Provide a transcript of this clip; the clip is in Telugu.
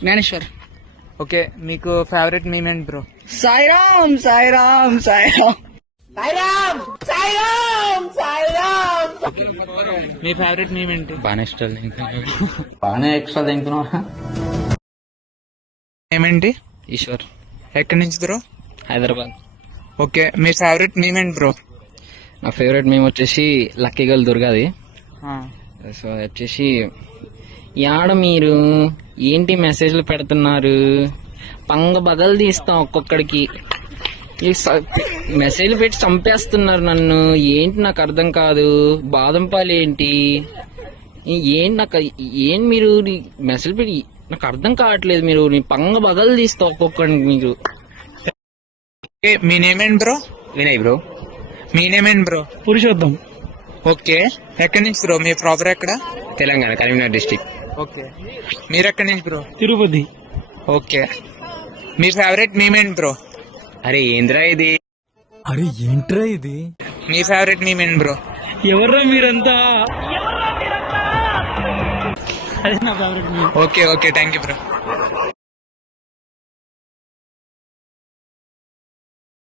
జ్ఞానేశ్వర్. ఓకే, మీకు ఫేవరెట్ మీమ్ ఏంటి బ్రో? సాయిరామ్ సాయిరామ్ సాయిరామ్ సాయిరామ్ సాయిరామ్. మీ ఫేవరెట్ మీమ్ ఏంటి? బాగానే ఎక్స్ట్రా తింటున్నా. ఏమేంటి? ఈశ్వర్, ఎక్కడి నుంచి బ్రో? హైదరాబాద్. ఓకే, మీ ఫేవరెట్ మీమ్ ఏంటి బ్రో? నా ఫేవరెట్ మేము వచ్చేసి లక్కీ గర్ల్ దుర్గాది. సో వచ్చేసి యాడ మీరు ఏంటి మెసేజ్లు పెడుతున్నారు, పంగ బగలు తీస్తాం ఒక్కొక్కడికి, మెసేజ్లు పెట్టి చంపేస్తున్నారు నన్ను, ఏంటి నాకు అర్థం కాదు, బాదం పాలు ఏంటి, ఏంటి నాకు ఏం మీరు మెసేజ్ పెట్టి నాకు అర్థం కావట్లేదు, మీరు పంగ బగలు తీస్తాం ఒక్కొక్కడికి మీరు. మీ నేమ్ ఏంటి బ్రో? వినయ్ బ్రో. మీ నేమ్ ఏంటి బ్రో? పురుషోత్తం. ఓకే, ఎక్కడి నుంచి బ్రో? మీ ప్రాపర్ ఎక్కడ? తెలంగాణ, కరీంనగర్ డిస్ట్రిక్ట్. ఓకే, మీరు ఎక్కడి నుంచి బ్రో? తిరుపతి. ఓకే, మీ ఫేవరెట్ మీమ్ ఏంటి బ్రో? అరే ఏంద్రా ఇది? మీ ఫేవరెట్ మీమ్ ఏంటి బ్రో? ఎవర్రా మీరంతా? అదే నా favourite. Okay, thank you bro.